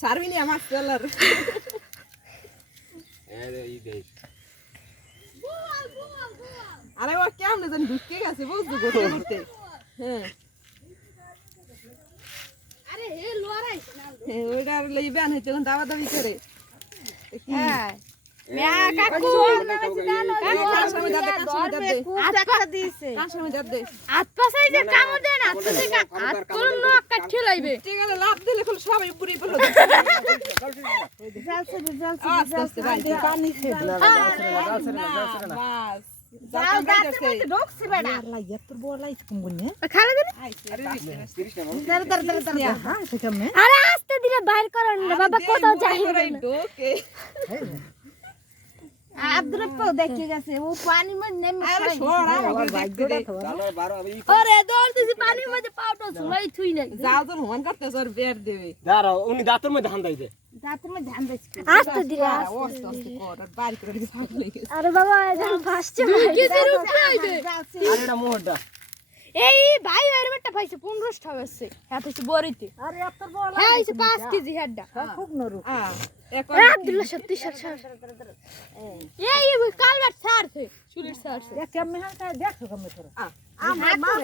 সারবিনি আমার চলার আরে ও কেমনে জানি ঢুকে গেছে বুঝছো ঘুরতে ঘুরতে হ্যাঁ আরে হে লোয়ারাইছ না ওইটা লই ব্যান হইছে কোন দাবা দাবি করে হ্যাঁ মিয়া কাকু কাশামি দাদে আটকা দিছে কাশামি দাদে হাত পাছাই যে কামড় দেন হাত পাছাই হাত কোন নক কাট খেলাইবে ঠিক আছে লাভ দিলে কোন সবাই পুরি পড়লো আস্তে আস্তে ভাই পানি খেলা বাস যাও দাঁতের মধ্যে ঢোকছি বেটা লাগিয়া তোর বড় লাইছ কম বনে খালা দেন হ্যাঁ সে কেমনে আরে আস্তে ধীরে বাইর করেন না বাবা কোথাও যাইবে না ঢোকে আব্দুল পাও দেখে গেছে ও পানির মধ্যে নেমে আরে খাই সোড়া আমাকে দেখতে দে আরে দৌড়তেছি পানির মধ্যে পাউটো ছুলাই থুই নাই যাও তো হুমান করতে সর বের দেবে দাঁড়াও উনি দাঁতের মধ্যে হান দিতে দাঁতের মধ্যে ধান দিছি আস্তে ধীরে আস্তে আস্তে কর আর বাড়ি করে দিতে ভালো লাগে আরে বাবা যখন ফাসছে কিসের উপরে আইবে আর এটা মোহরটা এই ভাই এর বেটা পাইছে 15 টা হচ্ছে হ্যাঁ তো বড়িতে আরে তোর বড় হ্যাঁ হইছে 5 কেজি হেডটা খুব নরু এক আব্দুল্লাহ সত্যি সর এই কালবার ছাড়ছে চুলির ছাড়ছে কেমনে হ্যাঁ দেখো কেমনে তোর আমার মাছ